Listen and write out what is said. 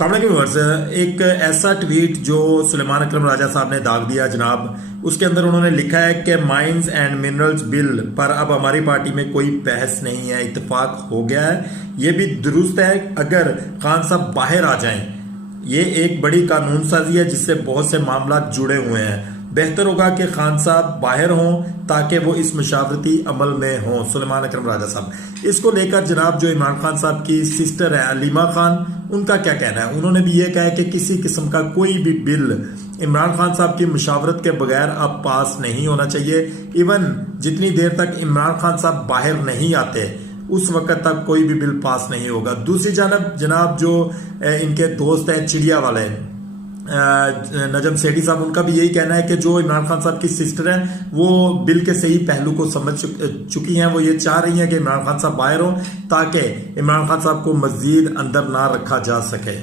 अस्सलाम वालेकुम व्यूअर्स, एक ऐसा ट्वीट जो सुलेमान अकरम राजा साहब ने दाग दिया जनाब, उसके अंदर उन्होंने लिखा है कि माइंस एंड मिनरल्स बिल पर अब हमारी पार्टी में कोई बहस नहीं है, इत्तेफाक हो गया है। ये भी दुरुस्त है अगर खान साहब बाहर आ जाएं। ये एक बड़ी कानून साजी है जिससे बहुत से मामला जुड़े हुए हैं। बेहतर होगा कि खान साहब बाहर हों ताकि वो इस मशावरती अमल में हों। सुलेमान अकरम राजा साहब इसको लेकर जनाब जो इमरान खान साहब की सिस्टर है अलीमा खान, उनका क्या कहना है? उन्होंने भी ये कहा है कि किसी किस्म का कोई भी बिल इमरान खान साहब की मुशावरत के बगैर अब पास नहीं होना चाहिए। इवन जितनी देर तक इमरान खान साहब बाहर नहीं आते उस वक्त तक कोई भी बिल पास नहीं होगा। दूसरी जानब जनाब जो इनके दोस्त हैं चिड़िया वाले नजम सेठी साहब, उनका भी यही कहना है कि जो इमरान खान साहब की सिस्टर हैं वो बिल के सही पहलू को समझ चुकी हैं। वो ये चाह रही हैं कि इमरान खान साहब बाहर हो ताकि इमरान खान साहब को मजीद अंदर ना रखा जा सके।